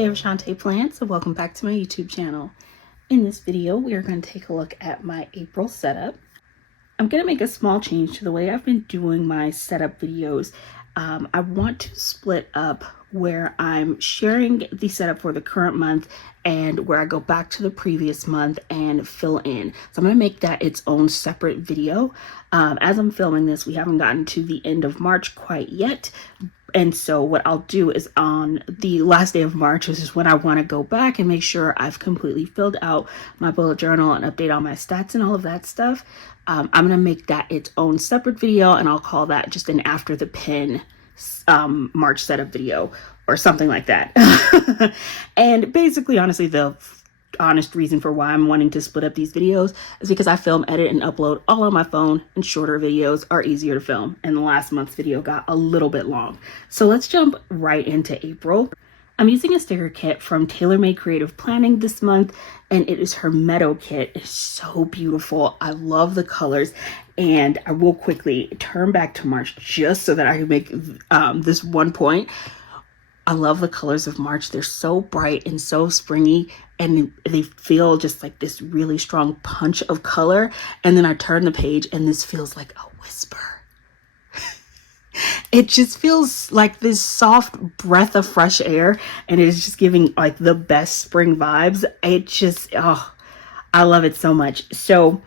Hey, I'm Shantae Plants, and welcome back to my YouTube channel. In this video, we are going to take a look at my April setup. I'm going to make a small change to the way I've been doing my setup videos. I want to split up where I'm sharing the setup for the current month and where I go back to the previous month and fill in. So I'm going to make that its own separate video. As I'm filming this, we haven't gotten to the end of March quite yet. And so what I'll do is on the last day of March, which is when I want to go back and make sure I've completely filled out my bullet journal and update all my stats and all of that stuff. I'm going to make that its own separate video, and I'll call that just an after the pin March setup video or something like that. And basically, honestly, the honest reason for why I'm wanting to split up these videos is because I film, edit, and upload all on my phone, and shorter videos are easier to film. And the last month's video got a little bit long. So let's jump right into April. I'm using a sticker kit from TaylorMade Creative Planning this month, and it is her Meadow kit. It's so beautiful. I love the colors, and I will quickly turn back to March just so that I can make this one point. I love the colors of March. They're so bright and so springy, and they feel just like this really strong punch of color. And then I turn the page and this feels like a whisper. It just feels like this soft breath of fresh air, and it is just giving like the best spring vibes. It just, oh, I love it so much. So,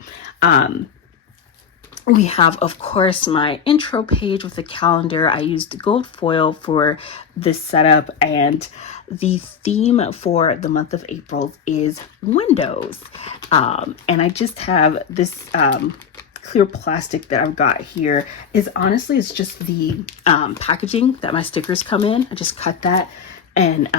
we have, of course, my intro page with the calendar. I used gold foil for this setup, and the theme for the month of April is windows. And I just have this clear plastic that I've got here. It's just the packaging that my stickers come in. I just cut that and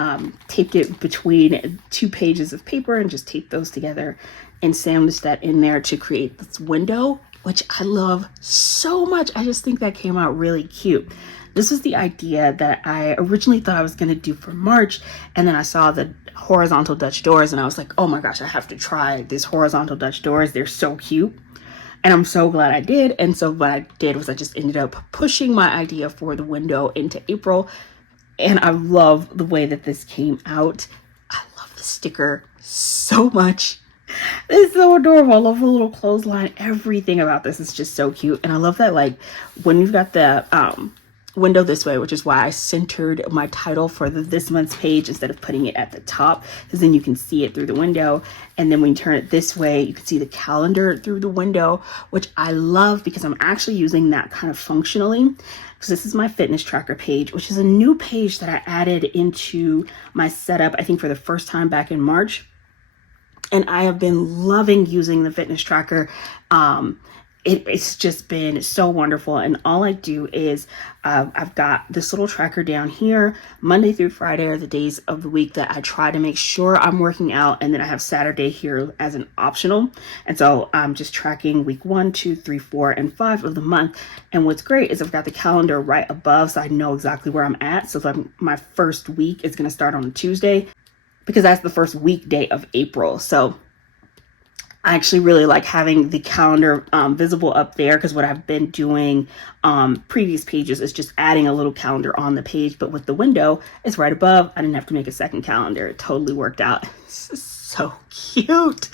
taped it between two pages of paper and just taped those together and sandwiched that in there to create this window, which I love so much. I just think that came out really cute. This was the idea that I originally thought I was going to do for March, and then I saw the horizontal Dutch doors and I was like, oh my gosh, I have to try these horizontal Dutch doors. They're so cute. And I'm so glad I did. And so what I did was I just ended up pushing my idea for the window into April. And I love the way that this came out. I love the sticker so much. It's so adorable. I love the little clothesline. Everything about this is just so cute. And I love that, like, when you've got the window this way, which is why I centered my title for this month's page instead of putting it at the top, because then you can see it through the window. And then when you turn it this way, you can see the calendar through the window, which I love because I'm actually using that kind of functionally. Because this is my fitness tracker page, which is a new page that I added into my setup, I think for the first time back in March. And I have been loving using the fitness tracker. It's just been so wonderful. And all I do is I've got this little tracker down here. Monday through Friday are the days of the week that I try to make sure I'm working out. And then I have Saturday here as an optional. And so I'm just tracking week 1, 2, 3, 4, and 5 of the month. And what's great is I've got the calendar right above, so I know exactly where I'm at. So my first week is going to start on a Tuesday, because that's the first weekday of April. So I actually really like having the calendar visible up there, because what I've been doing previous pages is just adding a little calendar on the page. But with the window, it's right above. I didn't have to make a second calendar. It totally worked out. It's so cute.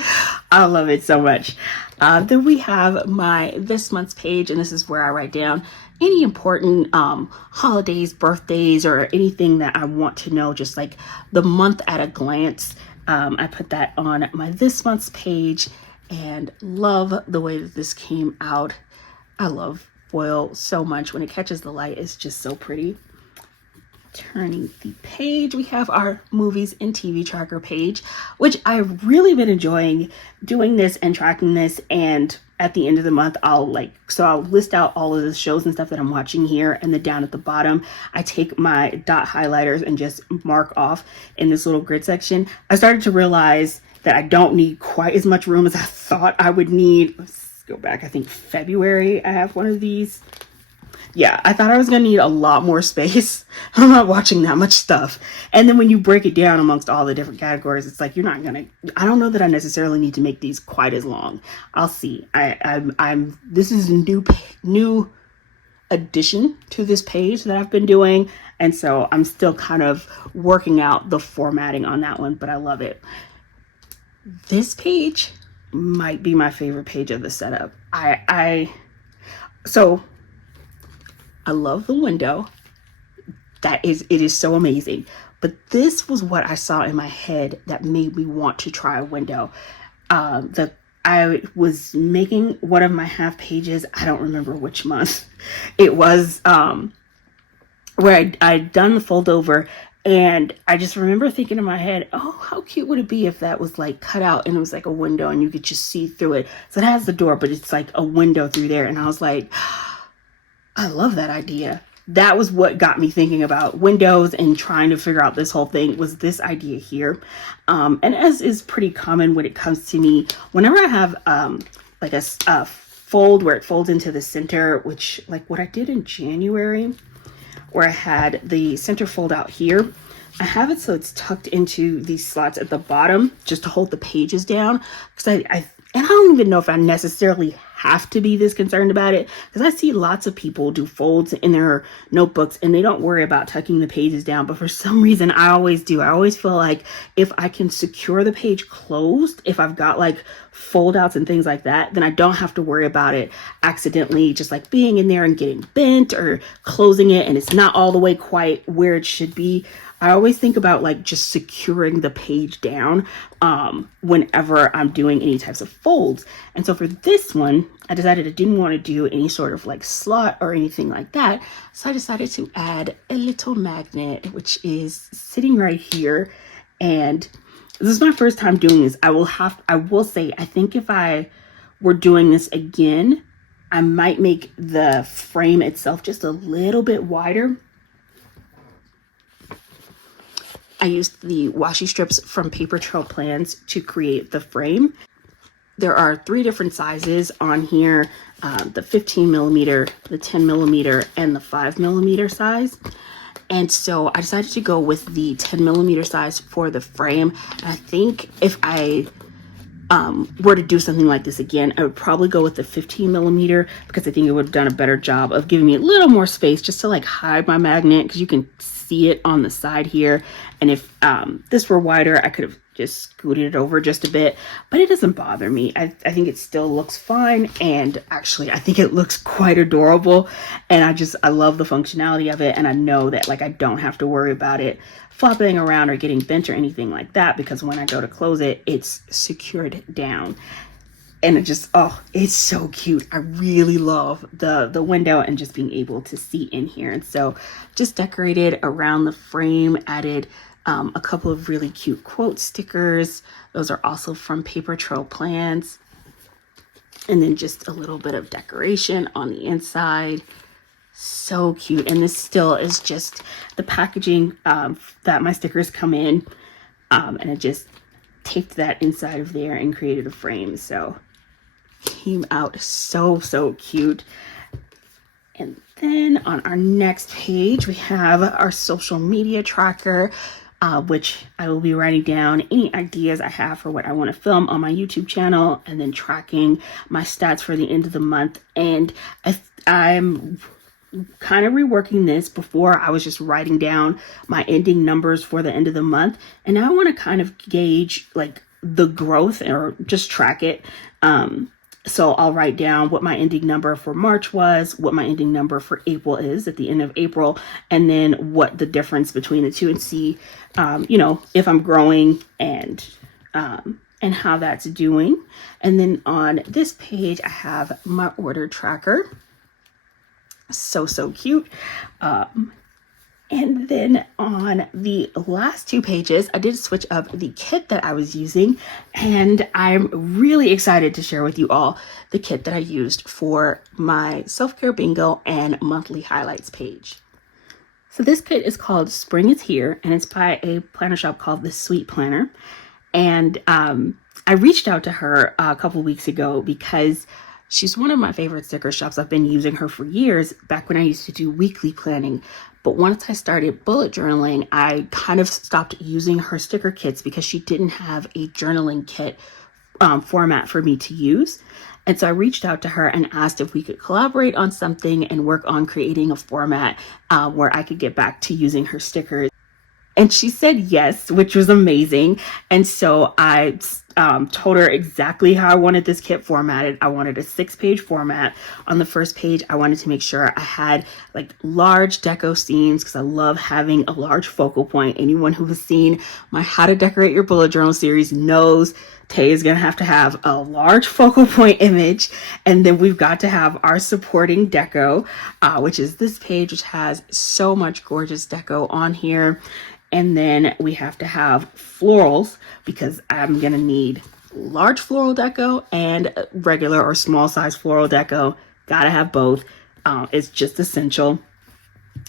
I love it so much. Then we have this month's page, and this is where I write down any important holidays, birthdays, or anything that I want to know, just like the month at a glance. I put that on my this month's page, and love the way that this came out. I love foil so much. When it catches the light, it's just so pretty. Turning the page, we have our movies and TV tracker page, which I've really been enjoying doing this and tracking this. And at the end of the month, I'll list out all of the shows and stuff that I'm watching here. And then down at the bottom, I take my dot highlighters and just mark off in this little grid section. I started to realize that I don't need quite as much room as I thought I would need. Let's go back. I think February, I have one of these. Yeah, I thought I was going to need a lot more space. I'm not watching that much stuff. And then when you break it down amongst all the different categories, it's like, you're not going to, I don't know that I necessarily need to make these quite as long. I'll see. This is new addition to this page that I've been doing. And so I'm still kind of working out the formatting on that one, but I love it. This page might be my favorite page of the setup. So I love the window. It is so amazing. But this was what I saw in my head that made me want to try a window. I was making one of my half pages. I don't remember which month it was, where I'd done the fold over, and I just remember thinking in my head, oh, how cute would it be if that was like cut out and it was like a window and you could just see through it. So it has the door, but it's like a window through there. And I was like, I love that idea. That was what got me thinking about windows and trying to figure out this whole thing, was this idea here. And as is pretty common when it comes to me, whenever I have like a fold where it folds into the center, which like what I did in January, where I had the center fold out here, I have it so it's tucked into these slots at the bottom just to hold the pages down. Because and I don't even know if I necessarily have to be this concerned about it, because I see lots of people do folds in their notebooks and they don't worry about tucking the pages down. But for some reason, I always do. I always feel like if I can secure the page closed, if I've got like fold outs and things like that, then I don't have to worry about it accidentally just like being in there and getting bent or closing it and it's not all the way quite where it should be. I always think about like just securing the page down whenever I'm doing any types of folds. And so for this one, I decided I didn't want to do any sort of like slot or anything like that. So I decided to add a little magnet, which is sitting right here. And this is my first time doing this. I will say, I think if I were doing this again, I might make the frame itself just a little bit wider. I used the washi strips from Paper Trail Plans to create the frame. There are 3 different sizes on here, the 15 millimeter, the 10 millimeter, and the 5 millimeter size. And so I decided to go with the 10 millimeter size for the frame. And I think if I were to do something like this again, I would probably go with the 15 millimeter, because I think it would have done a better job of giving me a little more space just to like hide my magnet, because you can see it on the side here. And if this were wider, I could have just scooted it over just a bit, but it doesn't bother me. I think it still looks fine. And actually, I think it looks quite adorable. And I love the functionality of it. And I know that like I don't have to worry about it flopping around or getting bent or anything like that, because when I go to close it, it's secured down. And it just, oh, it's so cute. I really love the window and just being able to see in here. And so just decorated around the frame, added a couple of really cute quote stickers. Those are also from Paper Trail Plans. And then just a little bit of decoration on the inside. So cute. And this still is just the packaging that my stickers come in. And I just taped that inside of there and created a frame. So came out so cute. And then on our next page, we have our social media tracker, which I will be writing down any ideas I have for what I want to film on my YouTube channel, and then tracking my stats for the end of the month. And I'm kind of reworking this. Before I was just writing down my ending numbers for the end of the month, and now I want to kind of gauge like the growth or just track it. So I'll write down what my ending number for March was, what my ending number for April is at the end of April, and then what the difference between the two, and see, if I'm growing and how that's doing. And then on this page, I have my order tracker. So cute. And then on the last 2 pages, I did switch up the kit that I was using, and I'm really excited to share with you all the kit that I used for my self-care bingo and monthly highlights page. So this kit is called Spring is Here, and it's by a planner shop called The Sweet Planner. And I reached out to her a couple weeks ago because she's one of my favorite sticker shops. I've been using her for years, back when I used to do weekly planning. But once I started bullet journaling, I kind of stopped using her sticker kits because she didn't have a journaling kit format for me to use. And so I reached out to her and asked if we could collaborate on something and work on creating a format where I could get back to using her stickers. And she said yes, which was amazing. And so I told her exactly how I wanted this kit formatted. I wanted a 6-page format. On the first page, I wanted to make sure I had like large deco scenes because I love having a large focal point. Anyone who has seen my How to Decorate Your Bullet Journal series knows Tay is going to have a large focal point image. And then we've got to have our supporting deco, which is this page, which has so much gorgeous deco on here. And then we have to have florals because I'm going to need large floral deco and regular or small size floral deco. Got to have both. It's just essential.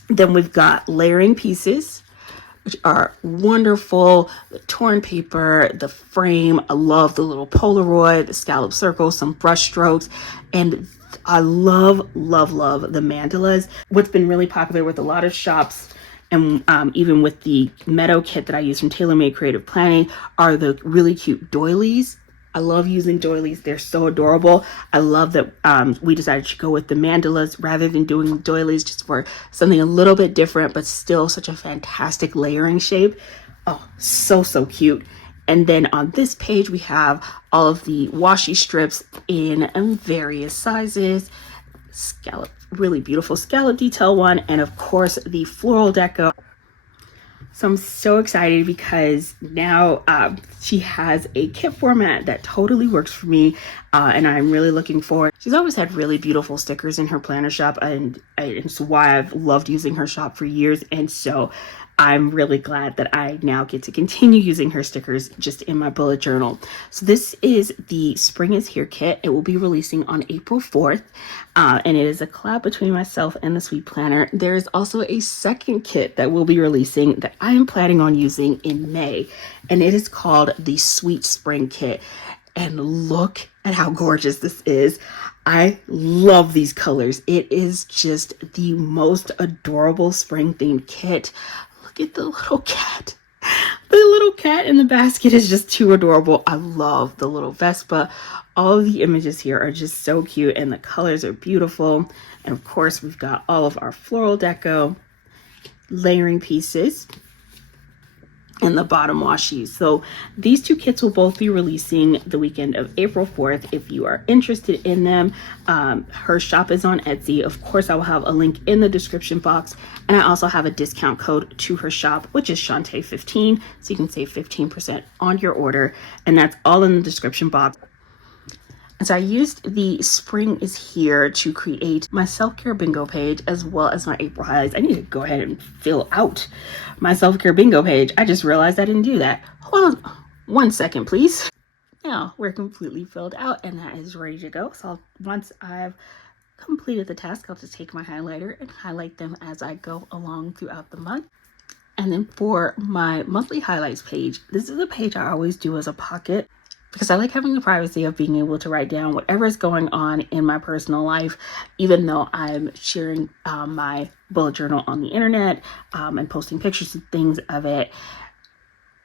Then we've got layering pieces, which are wonderful. The torn paper, the frame. I love the little Polaroid, the scallop circles, some brush strokes. And I love the mandalas. What's been really popular with a lot of shops, and even with the Meadow kit that I use from TaylorMade Creative Planning, are the really cute doilies. I love using doilies. They're so adorable. I love that we decided to go with the mandalas rather than doing doilies, just for something a little bit different, but still such a fantastic layering shape. Oh, so cute. And then on this page, we have all of the washi strips in various sizes. Scallop, really beautiful scallop detail one, and of course the floral deco. So I'm so excited because now she has a kit format that totally works for me, and I'm really looking forward. She's always had really beautiful stickers in her planner shop, and it's why I've loved using her shop for years. And so I'm really glad that I now get to continue using her stickers just in my bullet journal. So this is the Spring is Here kit. It will be releasing on April 4th, and it is a collab between myself and the Sweet Planner. There is also a second kit that will be releasing that I am planning on using in May, and it is called the Sweet Spring kit. And look at how gorgeous this is. I love these colors. It is just the most adorable spring themed kit. Look at the little cat. The little cat in the basket is just too adorable. I love the little Vespa. All of the images here are just so cute, and the colors are beautiful. And of course, we've got all of our floral deco, layering pieces, and the bottom washi. So these two kits will both be releasing the weekend of April 4th. If you are interested in them, her shop is on Etsy. Of course, I will have a link in the description box, and I also have a discount code to her shop, which is Shantae15, so you can save 15% on your order, and that's all in the description box. And so I used the Spring is Here to create my self-care bingo page as well as my April highlights. I need to go ahead and fill out my self-care bingo page. I just realized I didn't do that. Hold on 1 second, please. Now we're completely filled out and that is ready to go. So once I've completed the task, I'll just take my highlighter and highlight them as I go along throughout the month. And then for my monthly highlights page, this is a page I always do as a pocket, because I like having the privacy of being able to write down whatever is going on in my personal life, even though I'm sharing my bullet journal on the internet and posting pictures and things of it.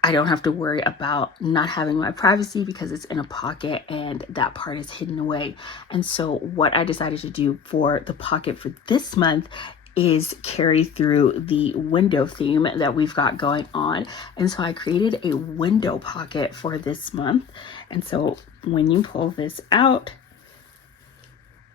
I don't have to worry about not having my privacy because it's in a pocket and that part is hidden away. And so what I decided to do for the pocket for this month is carry through the window theme that we've got going on. And so I created a window pocket for this month. And so when you pull this out,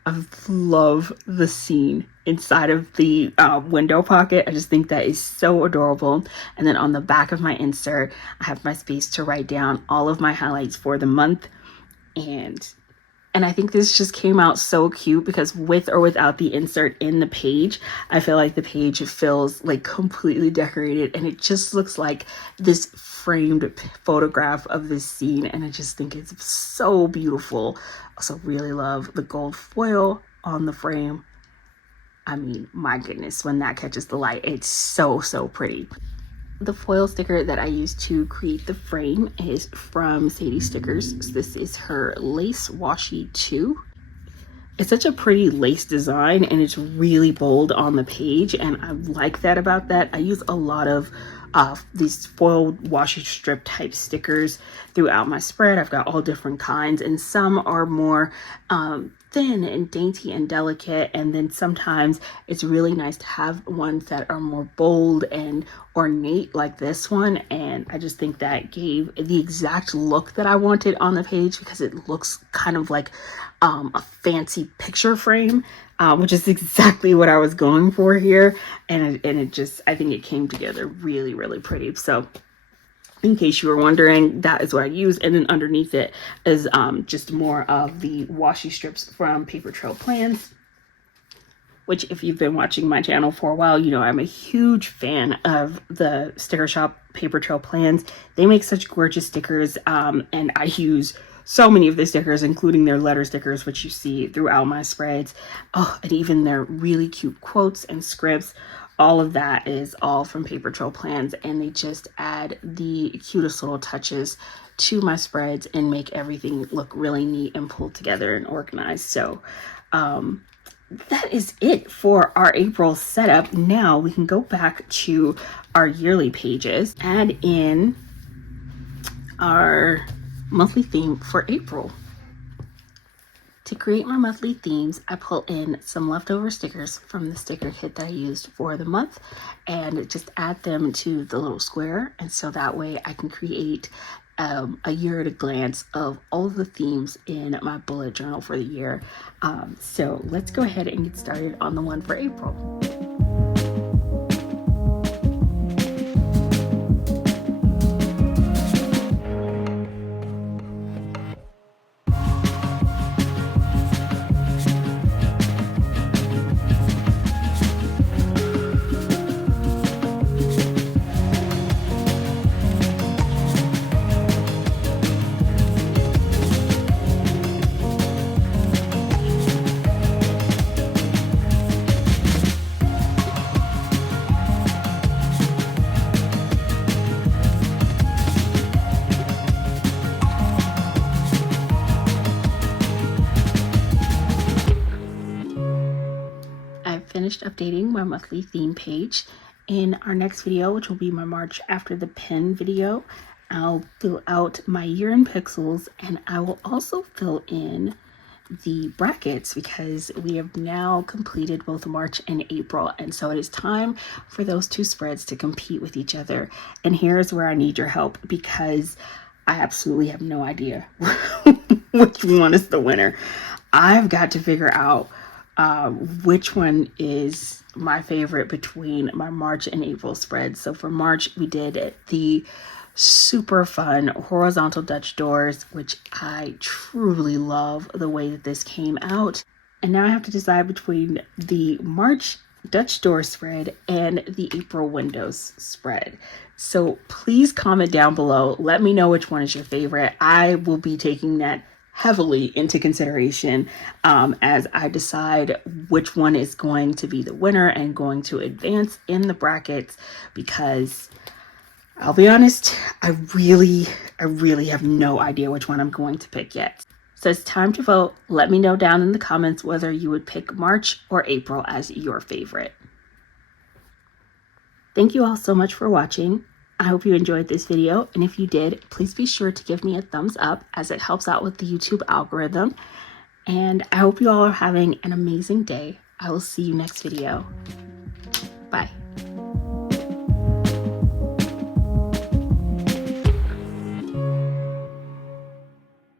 I love the scene inside of the window pocket. I just think that is so adorable. And then on the back of my insert, I have my space to write down all of my highlights for the month. And I think this just came out so cute because with or without the insert in the page, I feel like the page feels like completely decorated and it just looks like this framed photograph of this scene. And I just think it's so beautiful. Also really love the gold foil on the frame. I mean, my goodness, when that catches the light, it's so pretty. The foil sticker that I used to create the frame is from Sadie Stickers. This is her Lace Washi 2. It's such a pretty lace design and it's really bold on the page, and I like that about that. I use a lot of these foiled washi strip type stickers throughout my spread. I've got all different kinds, and some are more thin and dainty and delicate, and then sometimes it's really nice to have ones that are more bold and ornate like this one. And I just think that gave the exact look that I wanted on the page, because it looks kind of like a fancy picture frame, which is exactly what I was going for here. And it just, I think it came together really, really pretty. So in case you were wondering, that is what I use. And then underneath it is just more of the washi strips from Paper Trail Plans, which if you've been watching my channel for a while, you know I'm a huge fan of the sticker shop Paper Trail Plans. They make such gorgeous stickers, and I use so many of the stickers, including their letter stickers, which you see throughout my spreads. Oh, and even their really cute quotes and scripts. All of that is all from Paper Trail Plans, and they just add the cutest little touches to my spreads and make everything look really neat and pulled together and organized. So that is it for our April setup. Now we can go back to our yearly pages, add in our monthly theme for April. To create my monthly themes, I pull in some leftover stickers from the sticker kit that I used for the month and just add them to the little square. And so that way I can create a year at a glance of all of the themes in my bullet journal for the year. So let's go ahead and get started on the one for April. Finished updating my monthly theme page. In our next video, which will be my March after the pen video, I'll fill out my year in pixels, and I will also fill in the brackets because we have now completed both March and April, and so it is time for those two spreads to compete with each other. And here's where I need your help, because I absolutely have no idea which one is the winner. I've got to figure out which one is my favorite between my March and April spreads. So for March, we did the super fun horizontal Dutch doors, which I truly love the way that this came out. And now I have to decide between the March Dutch door spread and the April windows spread. So please comment down below. Let me know which one is your favorite. I will be taking that heavily into consideration as I decide which one is going to be the winner and going to advance in the brackets, because I'll be honest, I really have no idea which one I'm going to pick yet. So it's time to vote. Let me know down in the comments whether you would pick March or April as your favorite. Thank you all so much for watching. I hope you enjoyed this video, and if you did, please be sure to give me a thumbs up as it helps out with the YouTube algorithm. And I hope you all are having an amazing day. I will see you next video. Bye.